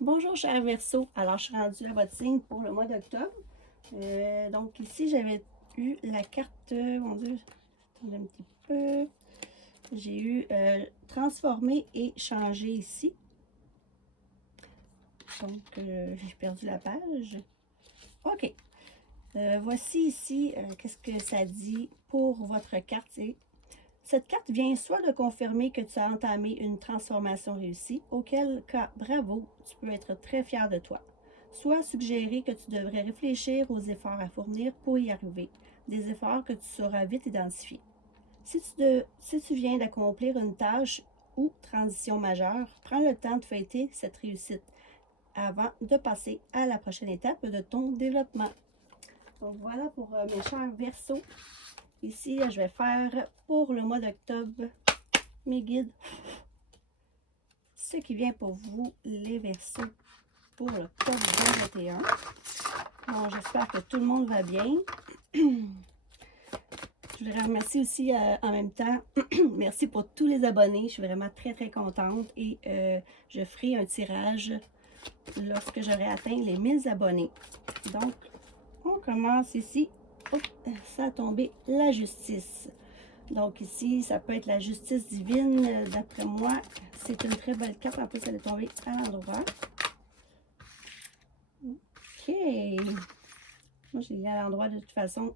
Bonjour cher Verseau, alors je suis rendue à votre signe pour le mois d'octobre. Donc ici j'avais eu la carte, mon Dieu, attendez un petit peu. J'ai eu transformer et changer ici. Donc j'ai perdu la page. Ok, voici ici qu'est-ce que ça dit pour votre carte. Cette carte vient soit de confirmer que tu as entamé une transformation réussie, auquel cas, bravo, tu peux être très fier de toi. Soit suggérer que tu devrais réfléchir aux efforts à fournir pour y arriver, des efforts que tu sauras vite identifier. Si tu viens d'accomplir une tâche ou transition majeure, prends le temps de fêter cette réussite avant de passer à la prochaine étape de ton développement. Donc voilà pour mes chers Verseaux. Ici, je vais faire pour le mois d'octobre mes guides. Ce qui vient pour vous, les Verseaux, pour l'octobre 2021. Bon, j'espère que tout le monde va bien. Je voudrais remercier aussi en même temps, merci pour tous les abonnés. Je suis vraiment très, très contente et je ferai un tirage lorsque j'aurai atteint les 1000 abonnés. Donc, on commence ici. Hop, ça a tombé la justice. Donc ici, ça peut être la justice divine. D'après moi, c'est une très belle carte. En plus, elle est tombée à l'endroit. OK. Moi, j'ai à l'endroit de toute façon.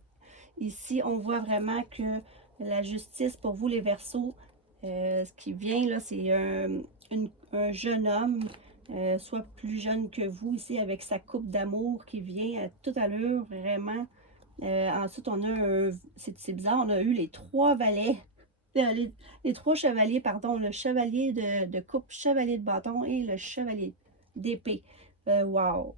Ici, on voit vraiment que la justice pour vous, les Verseaux, ce qui vient là, c'est un jeune homme, soit plus jeune que vous, ici, avec sa coupe d'amour qui vient à toute allure, vraiment. Ensuite, on a c'est bizarre, on a eu les trois valets, les trois chevaliers, pardon, le chevalier de coupe, chevalier de bâton et le chevalier d'épée. Wow!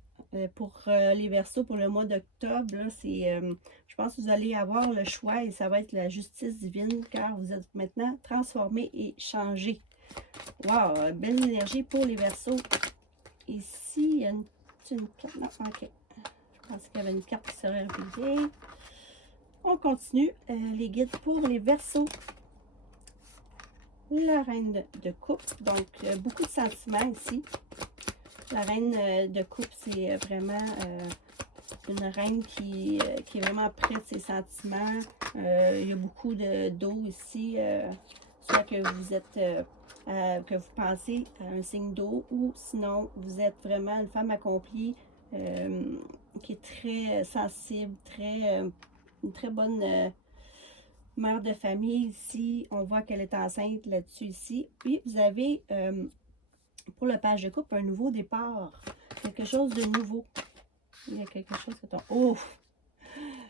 Pour les Verseaux, pour le mois d'octobre, je pense que vous allez avoir le choix et ça va être la justice divine car vous êtes maintenant transformé et changé. Wow! Belle énergie pour les Verseaux. Ici, il y a une carte. Non, ok. Je pensais qu'il y avait une carte qui serait révélée. On continue les guides pour les Verseaux. La reine de coupe, donc beaucoup de sentiments ici. La reine de coupe, c'est vraiment une reine qui est vraiment près de ses sentiments. Il y a beaucoup d'eau ici, soit que vous êtes, que vous pensez à un signe d'eau, ou sinon vous êtes vraiment une femme accomplie qui est très sensible, une très bonne mère de famille ici. On voit qu'elle est enceinte là-dessus ici. Puis vous avez pour le page de coupe un nouveau départ, quelque chose de nouveau. Il y a quelque chose que oh!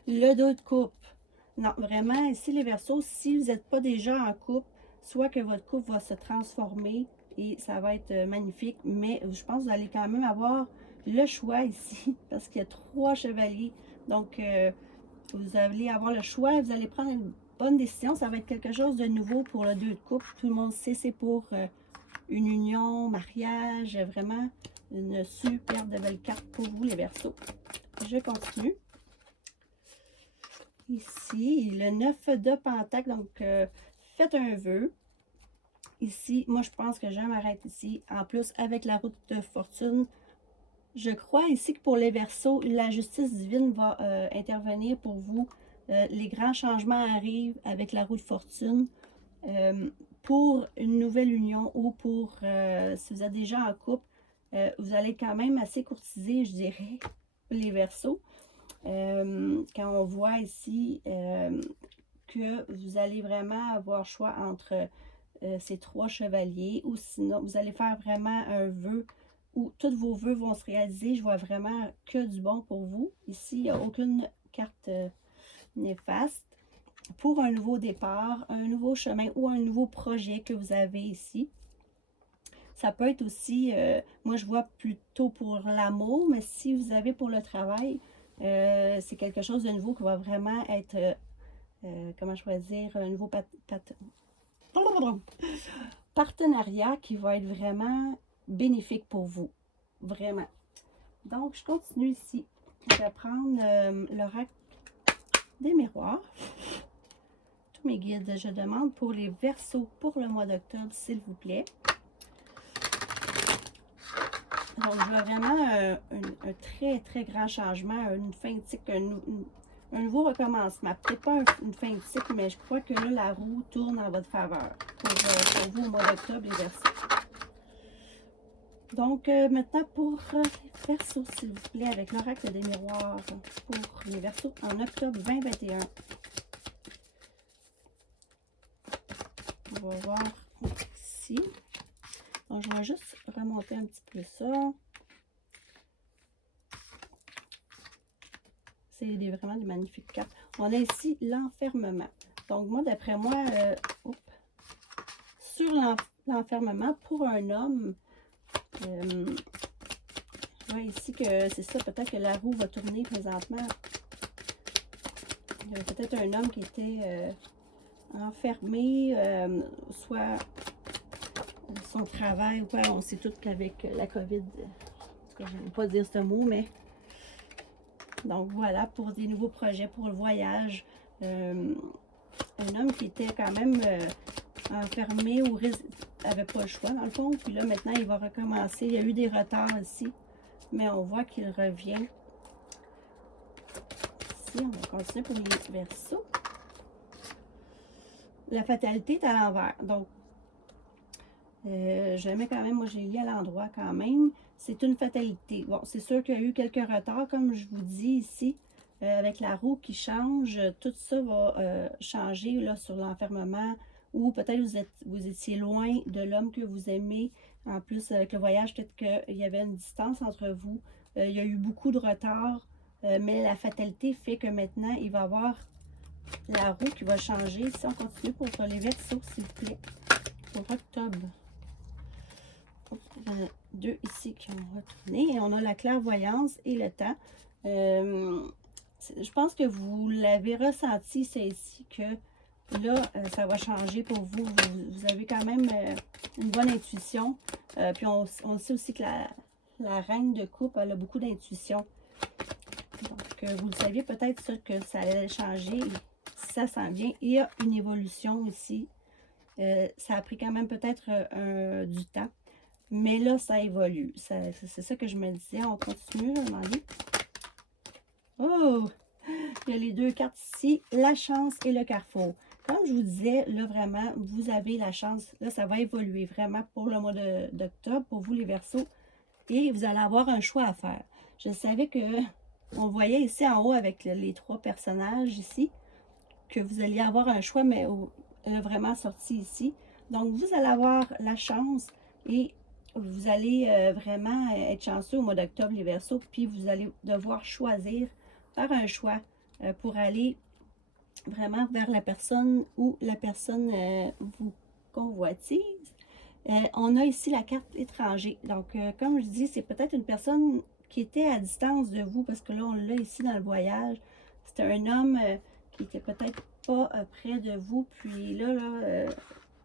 Le 2 de coupe. Non, vraiment, ici les Verseaux, si vous n'êtes pas déjà en couple, soit que votre couple va se transformer et ça va être magnifique, mais je pense que vous allez quand même avoir le choix ici, parce qu'il y a 3 chevaliers. Donc, vous allez avoir le choix, vous allez prendre une bonne décision. Ça va être quelque chose de nouveau pour le 2 de coupe. Tout le monde sait, c'est pour une union, mariage, vraiment une super de belle carte pour vous les Verseaux. Je continue. Ici, le 9 de Pentacle, donc faites un vœu. Ici, moi je pense que je m'arrête ici. En plus, avec la route de fortune, je crois ici que pour les Verseaux, la justice divine va intervenir pour vous. Les grands changements arrivent avec la roue de fortune. Pour une nouvelle union ou pour si vous êtes déjà en couple, vous allez quand même assez courtiser, je dirais, les Verseaux. Quand on voit ici que vous allez vraiment avoir choix entre ces 3 chevaliers, ou sinon vous allez faire vraiment un vœu où tous vos vœux vont se réaliser. Je vois vraiment que du bon pour vous. Ici, il n'y a aucune carte néfaste. Pour un nouveau départ, un nouveau chemin ou un nouveau projet que vous avez ici. Ça peut être aussi, moi je vois plutôt pour l'amour, mais si vous avez pour le travail, c'est quelque chose de nouveau qui va vraiment être, comment choisir, un nouveau partenariat qui va être vraiment bénéfique pour vous. Vraiment. Donc, je continue ici. Je vais prendre l'oracle des miroirs. Tous mes guides, je demande pour les Verseaux pour le mois d'octobre, s'il vous plaît. Donc, je vois vraiment un très, très grand changement, une fin de cycle, un nouveau recommencement. Peut-être pas une fin de cycle, mais je crois que là, la roue tourne en votre faveur pour vous au mois d'octobre, les Verseaux. Donc, maintenant, pour les Verseaux, s'il vous plaît, avec l'oracle des miroirs pour les Verseaux en octobre 2021. On va voir ici. Donc, je vais juste remonter un petit peu ça. C'est vraiment des magnifiques cartes. On a ici l'enfermement. Donc, moi, d'après moi, sur l'enfermement, pour un homme, je vois ici que c'est ça, peut-être que la roue va tourner présentement. Il y avait peut-être un homme qui était enfermé, soit son travail ou quoi. On sait tous qu'avec la COVID, en tout cas, je n'aime pas dire ce mot, mais donc voilà, pour des nouveaux projets, pour le voyage. Un homme qui était quand même enfermé ou n'avait pas le choix dans le fond. Puis là, maintenant, il va recommencer. Il y a eu des retards ici, mais on voit qu'il revient. Ici, on va continuer pour les Verseaux. La fatalité est à l'envers. Donc, je mets quand même, moi j'ai lié à l'endroit quand même. C'est une fatalité. Bon, c'est sûr qu'il y a eu quelques retards, comme je vous dis ici. Avec la roue qui change, tout ça va changer là, sur l'enfermement, ou peut-être vous étiez loin de l'homme que vous aimez. En plus, avec le voyage, peut-être qu'il y avait une distance entre vous. Il y a eu beaucoup de retard, mais la fatalité fait que maintenant, il va y avoir la roue qui va changer. Si on continue pour les Verseaux, s'il vous plaît, pour octobre. Il y en a deux ici qui ont retourné. Et on a la clairvoyance et le temps. Je pense que vous l'avez ressenti, c'est ici, que là, ça va changer pour vous. Vous avez quand même une bonne intuition. Puis on sait aussi que la reine de coupe, elle a beaucoup d'intuition. Donc, vous le saviez peut-être ça, que ça allait changer. Ça s'en vient. Il y a une évolution ici. Ça a pris quand même peut-être du temps. Mais là, ça évolue. C'est ça que je me disais. On continue, je vais demander. Oh! Il y a les deux cartes ici, la chance et le carrefour. Comme je vous disais, là, vraiment, vous avez la chance. Là, ça va évoluer vraiment pour le mois d'octobre, pour vous, les Verseaux. Et vous allez avoir un choix à faire. Je savais que, on voyait ici en haut avec les trois personnages ici, que vous alliez avoir un choix, mais vraiment sorti ici. Donc, vous allez avoir la chance et vous allez vraiment être chanceux au mois d'octobre, les Verseaux, puis vous allez devoir choisir, faire un choix pour aller vraiment vers la personne ou la personne vous convoitise. On a ici la carte étranger. Donc, comme je dis, c'est peut-être une personne qui était à distance de vous, parce que là, on l'a ici dans le voyage. C'était un homme qui était peut-être pas près de vous. Puis là,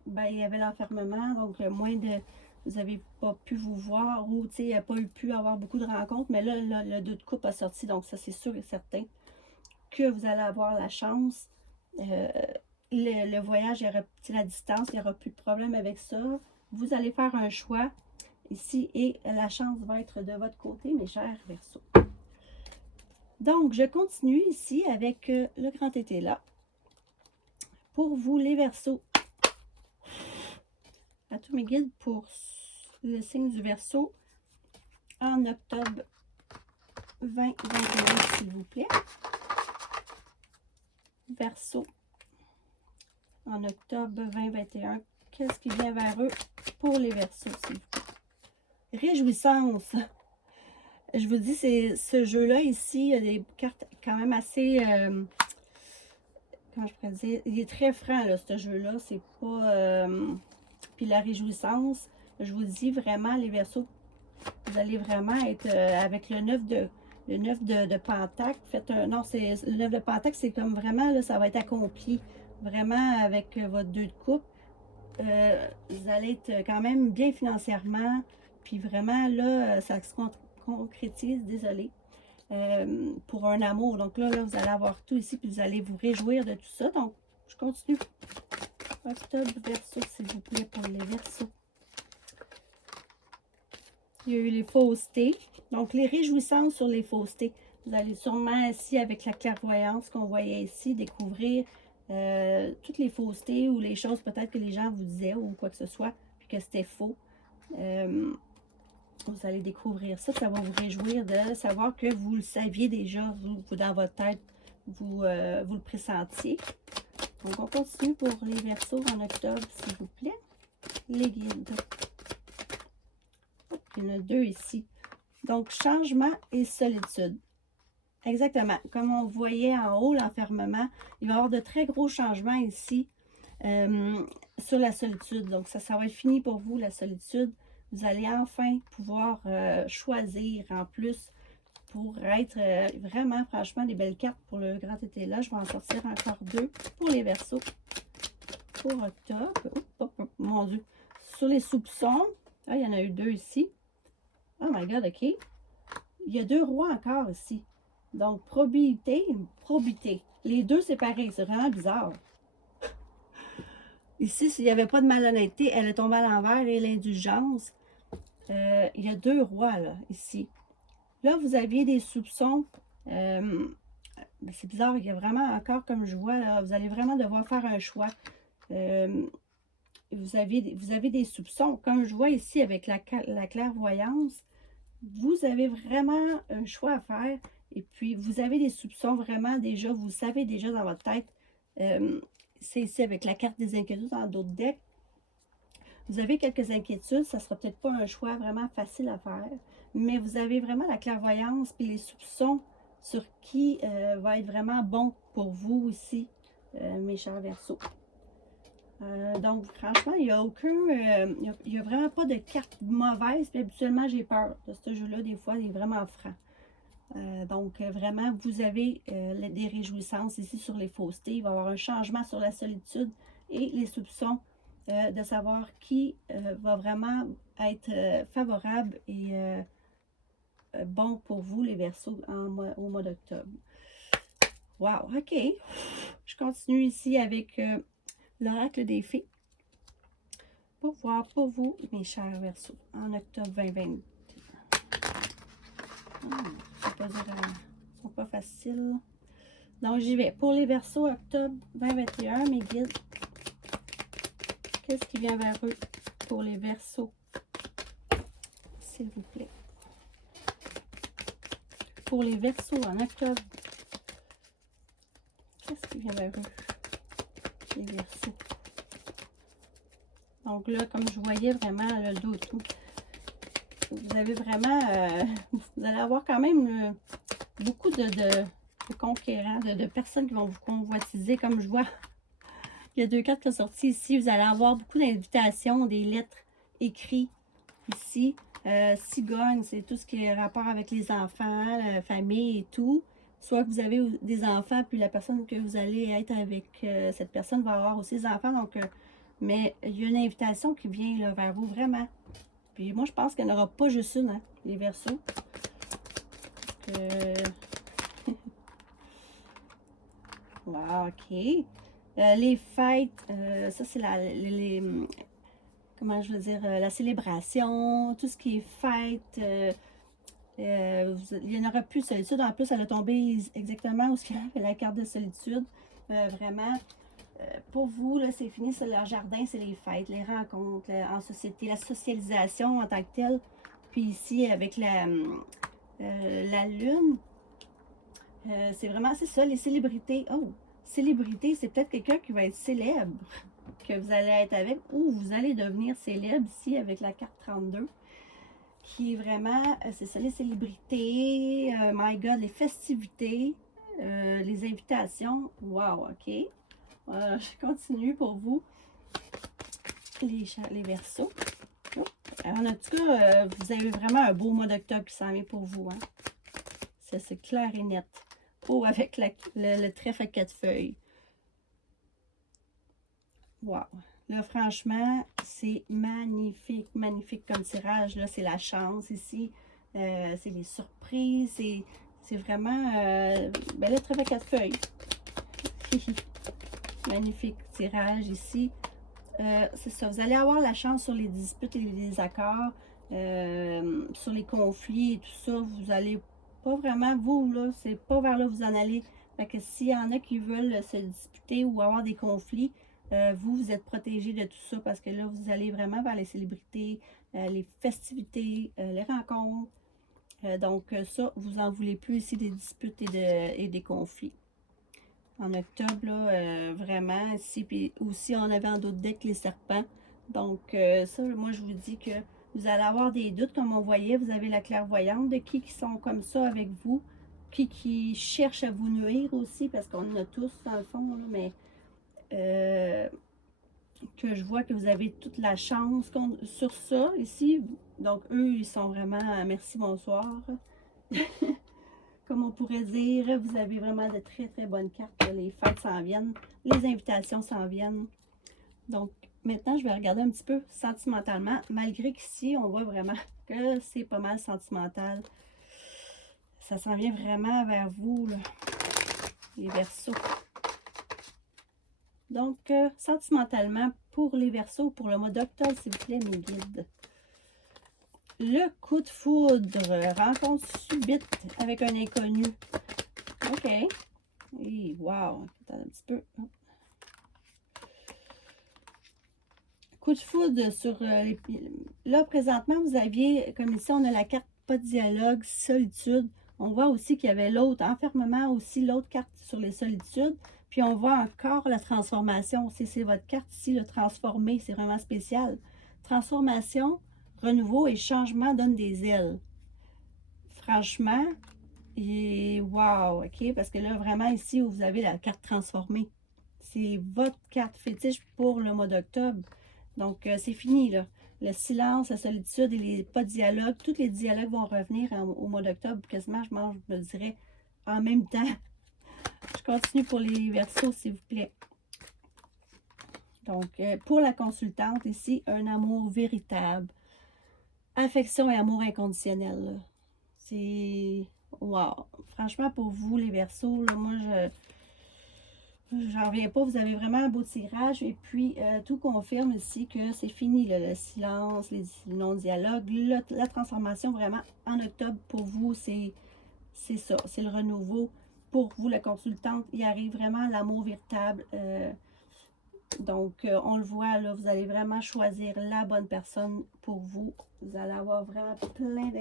ben, il y avait l'enfermement, donc moins de... Vous n'avez pas pu vous voir ou, tu sais, il n'y a pas pu avoir beaucoup de rencontres. Mais là, le 2 de coupe a sorti, donc ça, c'est sûr et certain que vous allez avoir la chance. Le voyage, il y aura, la distance, il n'y aura plus de problème avec ça. Vous allez faire un choix ici et la chance va être de votre côté, mes chers Verseaux. Donc, je continue ici avec le grand été là. Pour vous, les Verseaux, à tous mes guides pour le signe du Verseau en octobre 2021, s'il vous plaît. Verseau en octobre 2021. Qu'est-ce qui vient vers eux pour les Verseaux, s'il vous plaît? Réjouissance. Je vous dis, c'est ce jeu-là ici, il y a des cartes quand même assez... comment je pourrais dire? Il est très franc, là, ce jeu-là. C'est pas... puis la réjouissance, je vous dis vraiment, les Verseaux, vous allez vraiment être avec le 9 de Pentacle. Faites un... Non, c'est le 9 de Pentacle, c'est comme vraiment, là, ça va être accompli. Vraiment avec votre 2 de coupe. Vous allez être quand même bien financièrement. Puis vraiment, là, ça se concrétise, désolé, pour un amour. Donc là, vous allez avoir tout ici, puis vous allez vous réjouir de tout ça. Donc, je continue. Octobre, Verseau, s'il vous plaît, pour les Verseaux. Il y a eu les faussetés. Donc, les réjouissances sur les faussetés. Vous allez sûrement, ici, avec la clairvoyance qu'on voyait ici, découvrir toutes les faussetés ou les choses peut-être que les gens vous disaient ou quoi que ce soit, puis que c'était faux. Vous allez découvrir ça. Ça va vous réjouir de savoir que vous le saviez déjà, vous dans votre tête, vous le pressentiez. Donc, on continue pour les Verseaux en octobre, s'il vous plaît. Les guides. Il y en a 2 ici. Donc, changement et solitude. Exactement. Comme on voyait en haut, l'enfermement, il va y avoir de très gros changements ici sur la solitude. Donc, ça va être fini pour vous, la solitude. Vous allez enfin pouvoir choisir en plus pour être vraiment, franchement, des belles cartes pour le grand été là. Je vais en sortir encore 2 pour les Verseaux. Pour octobre. Mon Dieu. Sur les soupçons. Ah, il y en a eu 2 ici. Oh my God, OK. Il y a 2 rois encore ici. Donc, probité, probité. Les 2, c'est pareil. C'est vraiment bizarre. Ici, s'il n'y avait pas de malhonnêteté, elle est tombée à l'envers et l'indulgence. Il y a 2 rois, là, ici. Là, vous aviez des soupçons. C'est bizarre. Il y a vraiment encore, comme je vois, là, vous allez vraiment devoir faire un choix. Vous avez des soupçons. Comme je vois ici avec la clairvoyance, vous avez vraiment un choix à faire. Et puis, vous avez des soupçons vraiment déjà, vous savez déjà dans votre tête. C'est ici avec la carte des inquiétudes dans d'autres decks. Vous avez quelques inquiétudes, ça ne sera peut-être pas un choix vraiment facile à faire. Mais vous avez vraiment la clairvoyance et les soupçons sur qui va être vraiment bon pour vous aussi, mes chers Verseaux. Donc, franchement, il n'y a aucun... il y a vraiment pas de carte mauvaise. Puis habituellement, j'ai peur de ce jeu-là. Des fois, il est vraiment franc. Donc, vraiment, vous avez des réjouissances ici sur les faussetés. Il va y avoir un changement sur la solitude et les soupçons de savoir qui va vraiment être favorable et bon pour vous, les Verseaux, au mois d'octobre. Wow, OK. Je continue ici avec l'oracle des fées. Pour voir pour vous, mes chers Verseaux, en octobre 2020. Je ne sont pas faciles. Donc, j'y vais. Pour les Verseaux, octobre 2021, mes guides. Qu'est-ce qui vient vers eux pour les Verseaux? S'il vous plaît. Pour les Verseaux en octobre. Qu'est-ce qui vient vers eux? Les Verseaux. Donc là, comme je voyais vraiment le dos et tout, vous avez vraiment, vous allez avoir quand même beaucoup de conquérants, de personnes qui vont vous convoitiser, comme je vois. Il y a 2 cartes qui sont sorties ici. Vous allez avoir beaucoup d'invitations, des lettres écrites ici. Cigogne, c'est tout ce qui est rapport avec les enfants, la famille et tout. Soit que vous avez des enfants, puis la personne que vous allez être avec, cette personne va avoir aussi des enfants. Donc, mais il y a une invitation qui vient là, vers vous, vraiment. Puis moi, je pense qu'il n'y en aura pas juste une, hein, les Verseaux. Wow, OK. Les fêtes, ça c'est comment je veux dire, la célébration, tout ce qui est fête. Il n'y en aura plus de solitude. En plus, elle a tombé exactement où il y avait la carte de solitude. Vraiment, pour vous, là, c'est fini. C'est leur jardin, c'est les fêtes, les rencontres en société, la socialisation en tant que telle. Puis ici, avec la lune, c'est vraiment, c'est ça, les célébrités. Oh, célébrité, c'est peut-être quelqu'un qui va être célèbre, que vous allez être avec, ou vous allez devenir célèbre ici avec la carte 32. Qui est vraiment, c'est ça, les célébrités, my God, les festivités, les invitations. Wow, OK. Je continue pour vous, les Verseaux. Oh. En tout cas, vous avez vraiment un beau mois d'octobre qui s'en vient pour vous. Hein? C'est clair et net. Oh, avec le trèfle à 4 feuilles. Wow. Là, franchement, c'est magnifique, magnifique comme tirage. Là, c'est la chance ici. C'est les surprises. C'est vraiment... ben là, très 4 feuilles. Magnifique tirage ici. C'est ça. Vous allez avoir la chance sur les disputes et les désaccords. sur les conflits et tout ça, vous allez pas vraiment, vous, là, c'est pas vers là que vous en allez. Fait que s'il y en a qui veulent se disputer ou avoir des conflits, vous êtes protégé de tout ça parce que là, vous allez vraiment vers les célébrités, les festivités, les rencontres. Donc ça, vous en voulez plus ici des disputes et des conflits. En octobre, là, vraiment, ici, puis aussi on avait en d'autres decks les serpents. Donc ça, moi, je vous dis que vous allez avoir des doutes, comme on voyait, vous avez la clairvoyante de qui sont comme ça avec vous, qui cherchent à vous nuire aussi, parce qu'on en a tous dans le fond, là, mais que je vois que vous avez toute la chance sur ça ici. Donc eux, ils sont vraiment merci, bonsoir. Comme on pourrait dire, vous avez vraiment de très très bonnes cartes. Les fêtes s'en viennent, les invitations s'en viennent. Donc maintenant, je vais regarder un petit peu sentimentalement, malgré qu'ici, on voit vraiment que c'est pas mal sentimental. Ça s'en vient vraiment vers vous, là, les Verseaux. Donc, sentimentalement, pour les Verseaux, pour le mois d'octobre, s'il vous plaît, mes guides. Le coup de foudre, rencontre subite avec un inconnu. OK. Et wow, attends un petit peu. Coup de foudre sur là, présentement, vous aviez, comme ici, on a la carte pas de dialogue, solitude. On voit aussi qu'il y avait l'autre, enfermement aussi, l'autre carte sur les solitudes. Puis on voit encore la transformation. C'est votre carte ici, le transformé, c'est vraiment spécial. Transformation, renouveau et changement donnent des ailes. Franchement, et wow, ok, parce que là, vraiment ici, où vous avez la carte transformée, c'est votre carte fétiche pour le mois d'octobre. Donc, c'est fini, là. Le silence, la solitude et les pas de dialogue, tous les dialogues vont revenir au mois d'octobre, quasiment, je me dirais, en même temps. Je continue pour les Verseaux, s'il vous plaît. Donc, pour la consultante, ici, un amour véritable. Affection et amour inconditionnel. C'est... Wow! Franchement, pour vous, les Verseaux, là, moi, j'en reviens pas. Vous avez vraiment un beau tirage. Et puis, tout confirme ici que c'est fini, là, le silence, les non-dialogues. La transformation, vraiment, en octobre, pour vous, c'est ça. C'est le renouveau. Pour vous, la consultante, il arrive vraiment l'amour véritable. Donc, on le voit, là, vous allez vraiment choisir la bonne personne pour vous. Vous allez avoir vraiment plein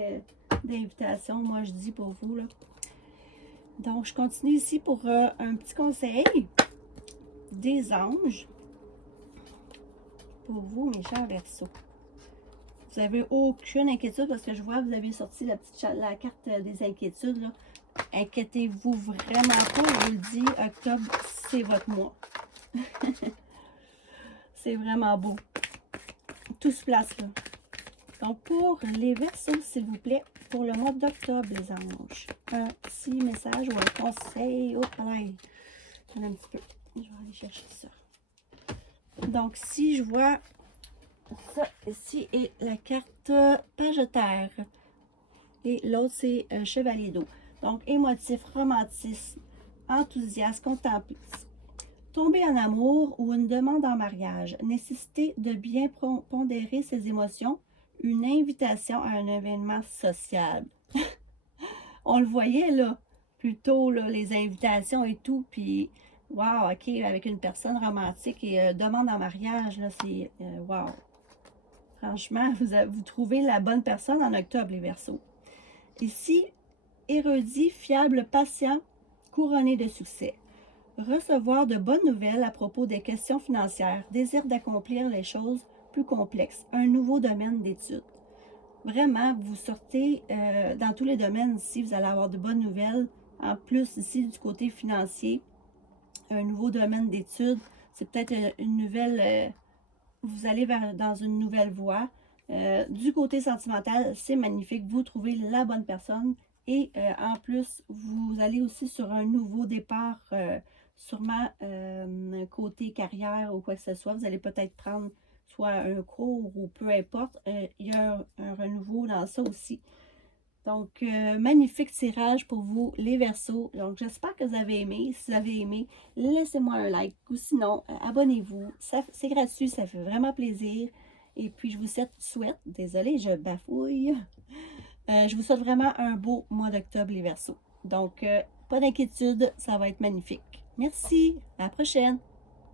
d'invitations, moi, je dis pour vous, là. Donc, je continue ici pour un petit conseil des anges pour vous, mes chers Verseaux. Vous n'avez aucune inquiétude parce que je vois que vous avez sorti la carte des inquiétudes, là. Inquiétez-vous vraiment pas, je vous le dis, octobre, c'est votre mois. C'est vraiment beau. Tout se place là. Donc, pour les Verseaux, s'il vous plaît, pour le mois d'octobre, les anges, un petit message ou un conseil. Oh, pareil. Un petit peu. Je vais aller chercher ça. Donc, si je vois ça ici est la carte page terre. Et l'autre, c'est chevalier d'eau. Donc, émotif, romantisme, enthousiasme, contemplatif. Tomber en amour ou une demande en mariage. Nécessité de bien pondérer ses émotions. Une invitation à un événement social. On le voyait, là, plus tôt, là, les invitations et tout. Puis, wow, OK, avec une personne romantique et demande en mariage, là, c'est wow. Franchement, vous trouvez la bonne personne en octobre, les Verseaux. Ici, érudit, fiable, patient, couronné de succès. Recevoir de bonnes nouvelles à propos des questions financières, désir d'accomplir les choses plus complexes, un nouveau domaine d'études. Vraiment, vous sortez dans tous les domaines ici, vous allez avoir de bonnes nouvelles. En plus, ici, du côté financier, un nouveau domaine d'études, c'est peut-être une nouvelle... vous allez dans une nouvelle voie. Du côté sentimental, c'est magnifique. Vous trouvez la bonne personne. Et en plus, vous allez aussi sur un nouveau départ, sûrement côté carrière ou quoi que ce soit. Vous allez peut-être prendre soit un cours ou peu importe. Il y a un renouveau dans ça aussi. Donc, magnifique tirage pour vous, les Verseaux. Donc, j'espère que vous avez aimé. Si vous avez aimé, laissez-moi un like ou sinon, abonnez-vous. C'est gratuit, ça fait vraiment plaisir. Et puis, je vous souhaite, désolée, je bafouille. Je vous souhaite vraiment un beau mois d'octobre, les Verseaux. Donc, pas d'inquiétude, ça va être magnifique. Merci, à la prochaine!